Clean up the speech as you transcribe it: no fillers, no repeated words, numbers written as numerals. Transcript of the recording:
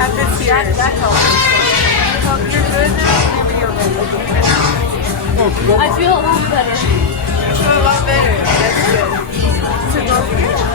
have this here. That helps. You're good whenever you're ready. I feel a lot better. You feel a lot better. That's good. So go.